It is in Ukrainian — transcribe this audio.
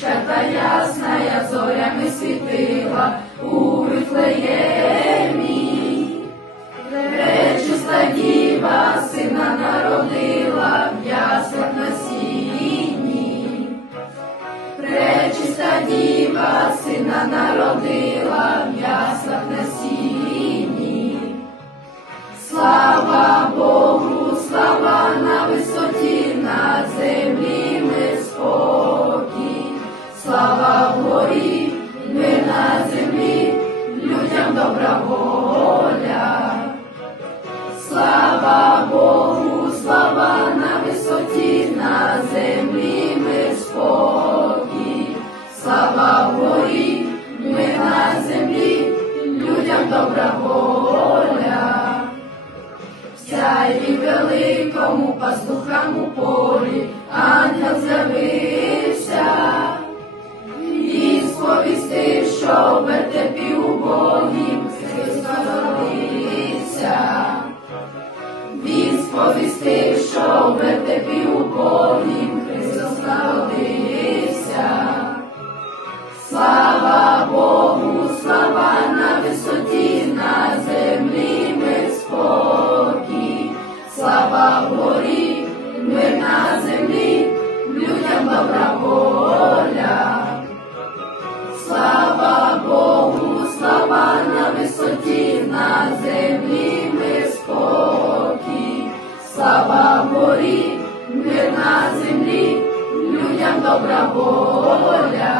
Птичка та ясная зорями світила у Вифлеємі. Пречиста діва сина народила в яслах на сіні. Пречиста діва сина народила в яслах на сіні. Слава Богу, слава на висоті, на землі мир спокій. Слава вгорі, мир на землі, людям добра воля. Слава Богу, слава на висоті, на землі мир спокій. Слава вгорі, мир на землі, людям добра воля. В сяйві великому пастухам у полі ангел з'явився і сповістив, що в вертепі убогім Христос народився. Він сповістив, що в вертепі убогім Христос народився. Слава Богу, слава на висоті, на землі мир спокій. Слава вгорі, мир на землі, людям добра воля. Слава Богу, слава на висоті, на землі мир спокій. Слава вгорі, мир на землі, людям добра воля.